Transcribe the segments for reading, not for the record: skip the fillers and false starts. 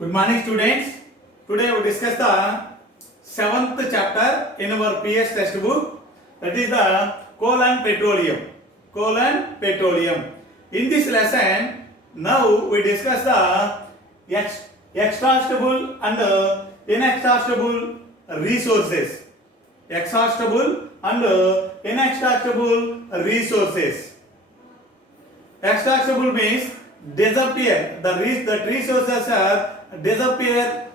Good morning, students. Today we discuss the seventh chapter in our PS textbook. That is the coal and petroleum. Coal and petroleum. In this lesson, now we discuss the exhaustible and inexhaustible resources. Exhaustible and inexhaustible resources. Exhaustible means disappear. That resources are disappear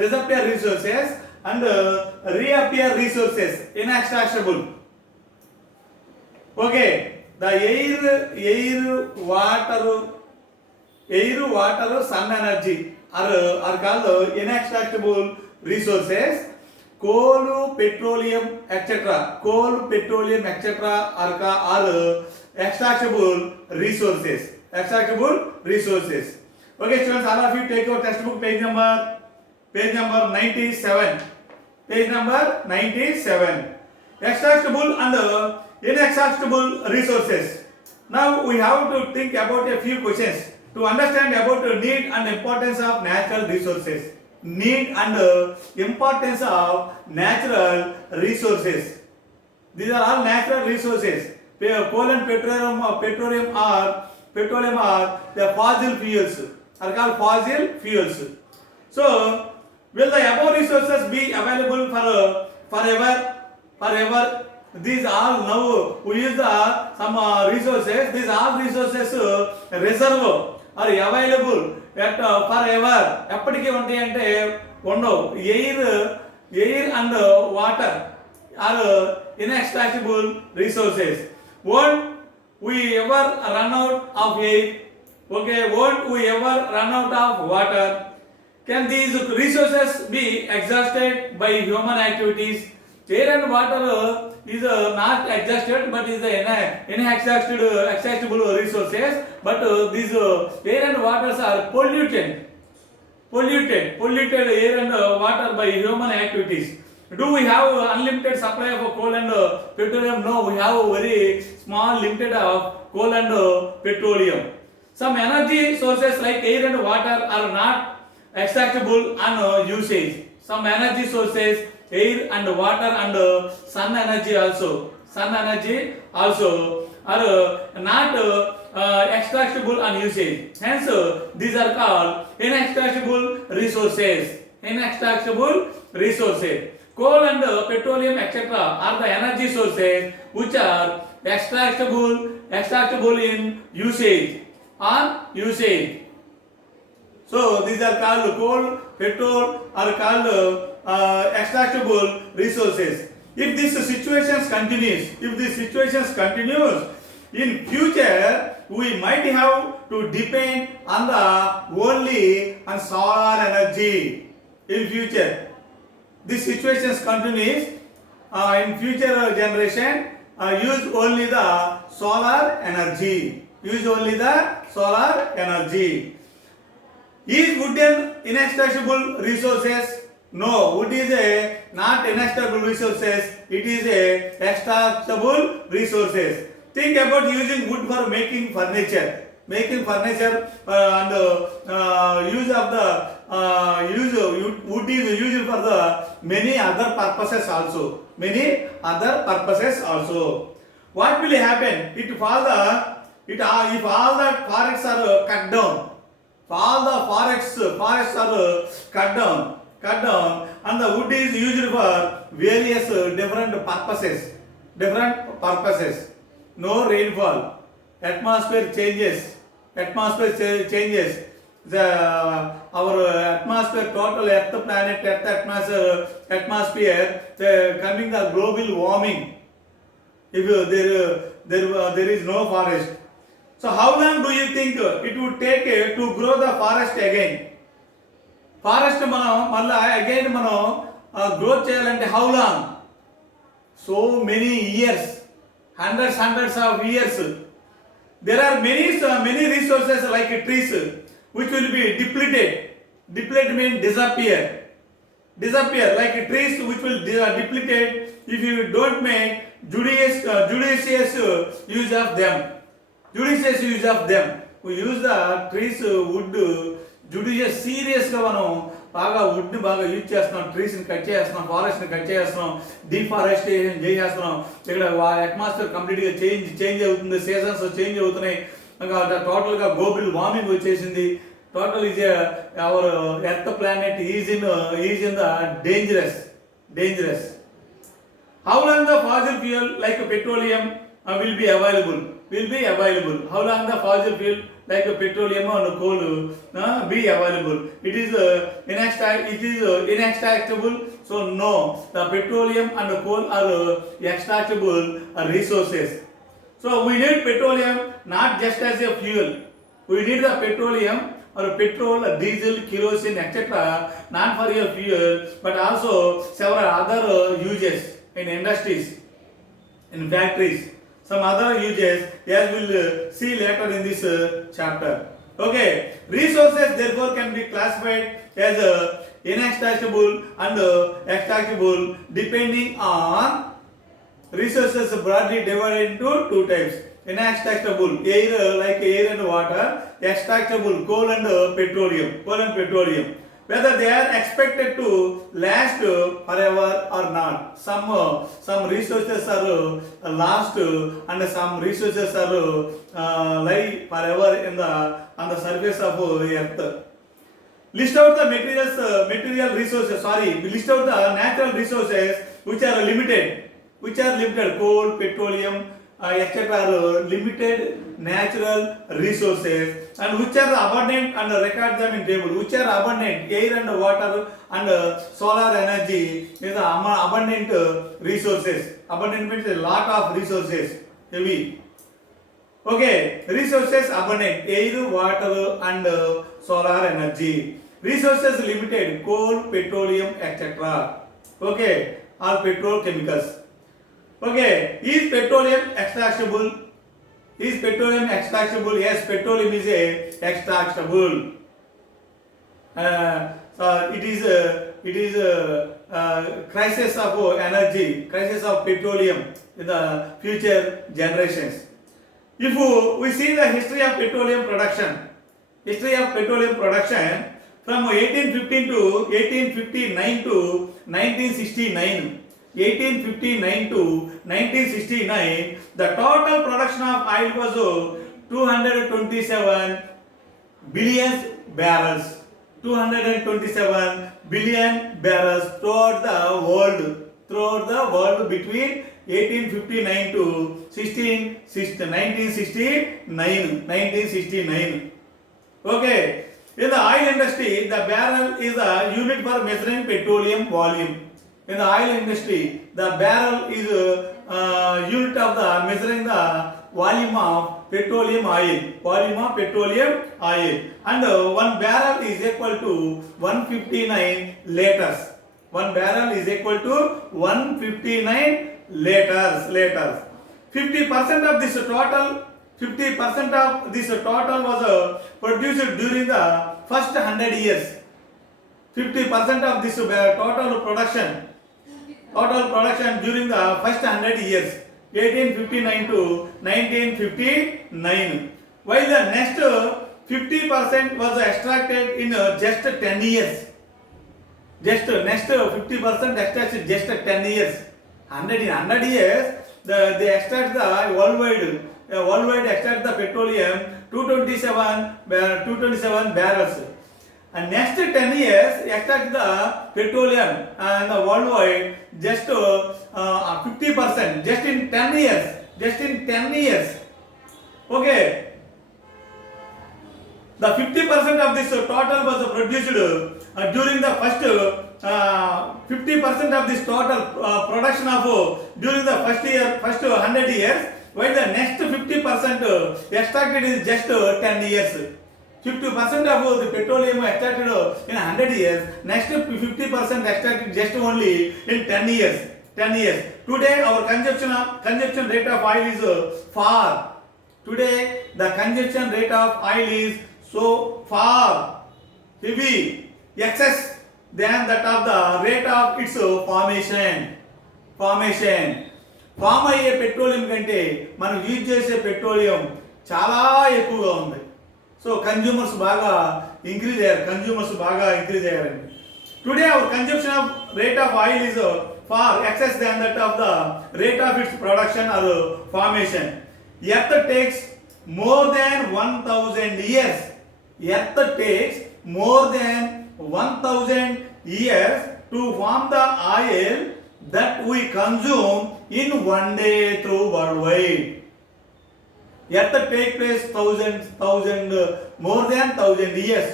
resources and reappear resources. Inexhaustible. Okay. The air, water, sun energy are called inexhaustible resources. Coal, petroleum, etc. Coal, petroleum, etc. are extractable resources. Extractable resources. Okay, students, all of you take your textbook page number 97. Page number 97. Extractable and inexhaustible resources. Now we have to think about a few questions to understand about the need and importance of natural resources. Need and importance of natural resources. These are all natural resources. Coal and petroleum are the fossil fuels. Are called fossil fuels. So, will the above resources be available for forever? These all now we use some resources. These all resources reserve are available at forever. ఎప్పటికీ ఉంటాయి అంటే ఉండవు. Air and water are inexhaustible resources. Won't we ever run out of air? Okay, won't we ever run out of water? Can these resources be exhausted by human activities? Air and water is not exhausted but is inexhaustible resources, but these air and waters are polluted air and water by human activities. Do we have unlimited supply of coal and petroleum? No, we have a very small limited of coal and petroleum. Some energy sources like air and water are not extractable and usage. Some energy sources, air and water and sun energy also are not extractable and usage. Hence, these are called inextractable resources. Coal and petroleum, etc. are the energy sources which are extractable in usage. So these are called coal, petrol are called extractable resources. If this situation continues in future, we might have to depend on solar energy. In future, this situation continues in future generation, use only the solar energy. Is wood an inextractable resources? No, wood is not inextractable resources. It is extractable resources. Think about using wood for making furniture. And use of the wood is used for the many other purposes also. What will happen? If all the forests are cut down, and the wood is used for various different purposes. No rainfall, atmosphere changes. Our atmosphere, total Earth planet, Earth atmosphere, coming the global warming. If there is no forest, so how long do you think it would take to grow the forest again? Forest మనం again growth చేయాలంటే how long? So many years, hundreds of years. There are many resources like trees which will be depleted. Deplete means disappear like trees which will depleted if you don't make judicious use of them. We use the trees, wood judicious సీరియస్గా మనం బాగా వుడ్ని బాగా use చేస్తున్నాం, ట్రీస్ని cut చేస్తున్నాం, ఫారెస్ట్ని cut చేస్తున్నాం, deforestation చేసేస్తున్నాం. ఇక్కడ atmosphere కంప్లీట్గా చేంజ్ అవుతుంది, సీజన్స్ చేంజ్ అవుతున్నాయి. టోటల్గా గ్లోబల్ వార్మింగ్ వచ్చేసింది. Total is our earth planet is in the dangerous. How long the fossil fuel like petroleum will be available? How long the fossil fuel like petroleum and coal be available? It is inextractable. So no, the petroleum and the coal are extractable resources. So we need petroleum not just as a fuel. We need the petroleum or petrol, diesel, kerosene, etc. not for a fuel but also several other uses in industries, in factories, some other uses as we'll see later in this chapter. Okay, resources therefore can be classified as inextractable and extractable depending on resources broadly divided into two types. Inextractable, air like air and water. Extractable, coal and petroleum. Whether they are expected to last forever or not. Some resources are last and some resources are lie forever on the surface of earth. List out the material resources. List out the natural resources which are limited. Coal, petroleum, etc. are limited natural resources, and which are abundant and record them in table. Which are abundant, air and water and solar energy is abundant resources. Abundant means a lot of resources, heavy. Okay, resources abundant, air, water and solar energy. Resources limited, coal, petroleum, etc. Okay, all petrochemicals. Okay, is petroleum extractable? Yes, petroleum is extractable. It is crisis of energy, crisis of petroleum in the future generations. If we see the history of petroleum production from 1815 to 1859 to 1969. 1859 to 1969, the total production of oil was 227 billion barrels. 227 billion barrels throughout the world between 1859 to 1969. Okay, in the oil industry, the barrel is a unit for measuring petroleum volume. In the oil industry, the barrel is a unit of the measuring the volume of petroleum oil, and 1 barrel is equal to 159 liters. 1 barrel is equal to 159 liters. 50% of this total was produced during the first 100 years. 50% of this total production during the first 100 years, 1859 to 1959, while the next 50% was extracted in just 10 years. Next 50% extracted just 10 years. 100 years, they extract the worldwide extract the petroleum 227 barrels. And next 10 years extract the petroleum and the worldwide just 50%, just in 10 years. Okay, the 50% of this total was produced during the first 50% of this total production of during the first 100 years, while the next 50% extracted is just 10 years. 50% of the petroleum extracted in 100 years, next 50% extracted just only in 10 years. Today our consumption rate of oil is far. Today the consumption rate of oil is so far heavy, excess than that of the rate of its formation. Form అయ్యే petroleum కంటే మనం use చేసే petroleum చాలా ఎక్కువగా ఉంది. So consumers బాగా increase అయ్యారు, consumers బాగా ఇంక్రీజ్ అయ్యారండి. Today our consumption of rate of oil is far excess than that of the rate of its production or formation. Earth takes more than 1000 years. Earth takes more than 1000 years to form the oil that we consume in one day through worldwide. Earth take place thousand more than 1000 years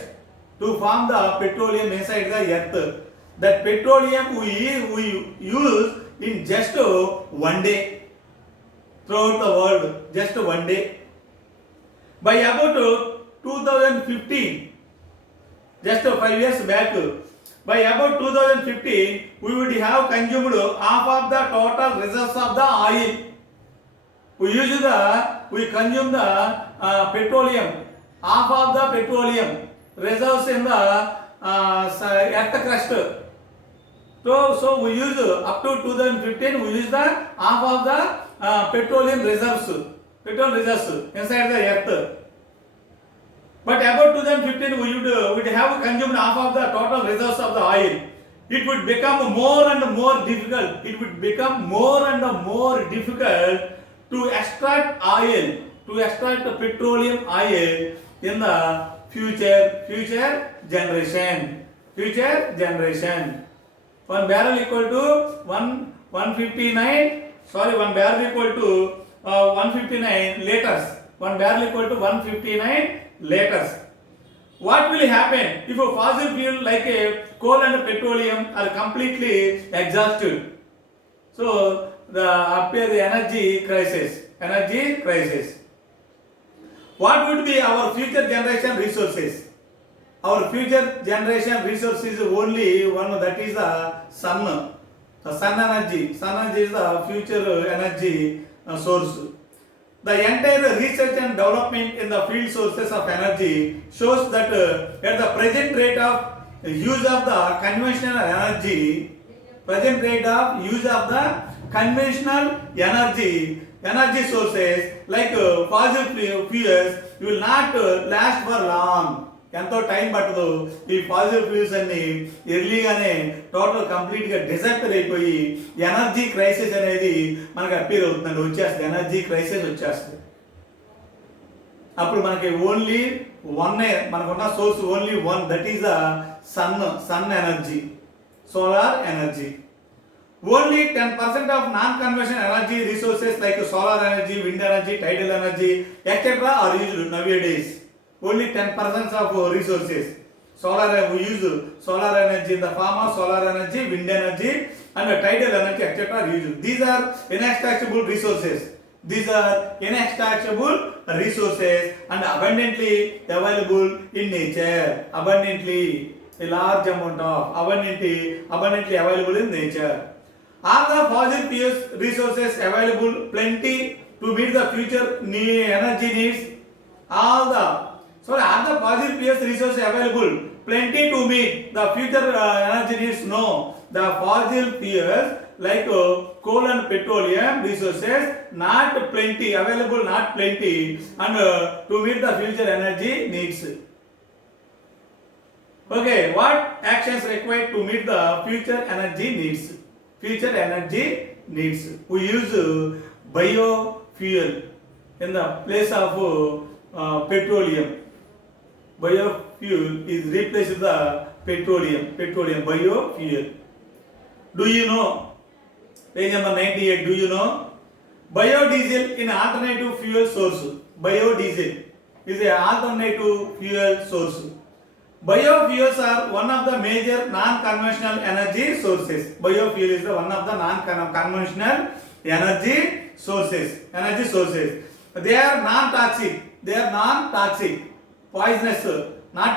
to form the petroleum inside the earth. That petroleum we use in just one day throughout the world, just one day. By about 2015, just 5 years back, by about 2015, we would have consumed half of the total reserves of the oil. We consume the petroleum, half of the petroleum reserves in the earth crust. So we use up to 2015, we use the half of the petroleum reserves, petrol reserves inside the earth. But about 2015, we would have consumed half of the total reserves of the oil. It would become more and more difficult. It would become more and more difficult to extract oil, to extract petroleum oil in the future generation. One barrel equal to 159. Sorry, one barrel equal to 159 liters. One barrel equal to 159 liters. What will happen if a fossil fuel like a coal and petroleum are completely exhausted? So appear the energy crisis. What would be our future generation resources? Our future generation resource is only one, that is the sun. The sun energy is the future energy source. The entire research and development in the field sources of energy shows that at the present rate of use of the conventional energy sources like fossil fuels will not last for long. ఎంతో time పట్టదు. ఈ fossil fuels అన్ని ఎర్లీగానే total కంప్లీట్గా disaster అయిపోయి energy crisis అనేది మనకు appear అవుతుందండి, వచ్చేస్తుంది, ఎనర్జీ క్రైసిస్ వచ్చేస్తుంది. అప్పుడు మనకి ఓన్లీ వన్నే, మనకున్న source only one, that is the sun energy, solar energy. Only 10% of non-conventional energy resources like solar energy, wind energy, tidal energy, etc. are used nowadays. Only 10% of resources. We use solar energy in the form of solar energy, wind energy, and tidal energy, etc. are used. These are inextractable resources. And abundantly available in nature. Abundantly, a large amount of abundantly available in nature. Are the fossil fuel resources available plenty to meet the future energy needs? Are the fossil fuel resources available plenty to meet the future energy needs? No. The fossil fuels like coal and petroleum resources not plenty available, and to meet the future energy needs. Okay, what actions required to meet the future energy needs? We use biofuel in the place of petroleum. Biofuel is replaced the petroleum biofuel. Do you know, page number 98, do you know biodiesel in alternative fuel source? Biodiesel is a alternative fuel source. Biofuels are one of the major non-conventional energy sources. Biofuel is one of the non-conventional energy sources. They are non-toxic, not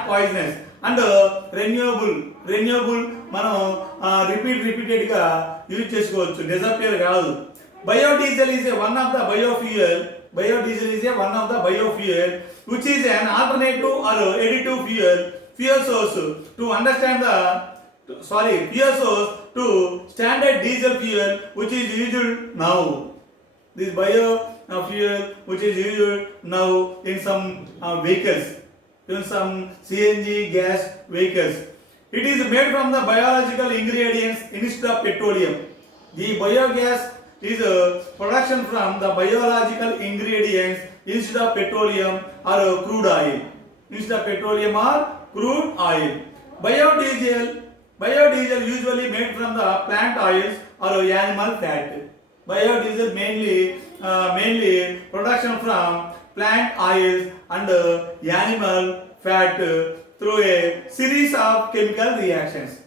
poisonous, and renewable. మనం repeated గా use చేసుకోవచ్చు, disappear కాదు. Biodiesel is one of the biofuel which is an alternative or additive fuel source to standard diesel fuel which is used now. This biofuel which is used now in some vehicles, even some CNG gas vehicles. It is made from the biological ingredients instead of petroleum. The biogas is a production from the biological ingredients instead of petroleum or crude oil. Instead of petroleum or crude oil. Biodiesel usually made from the plant oils or animal fat. Biodiesel mainly production from plant oils and animal fat through a series of chemical reactions.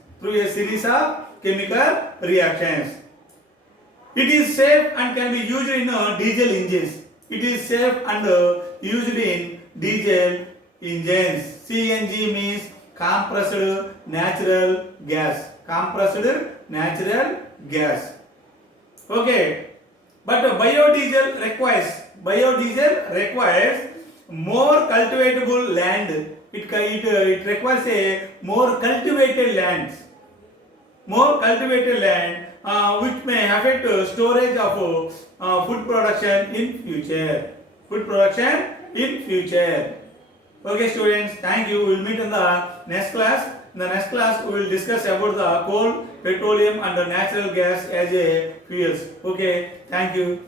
It is safe and can be used in diesel engines. CNG means compressed natural gas. Okay, but biodiesel requires more cultivatable land. It requires a more cultivated land, which may affect storage of food production in future. Okay, students, thank you. We will meet in the next class. In the next class, we will discuss about the coal, petroleum, and the natural gas as a fuels. Okay, thank you.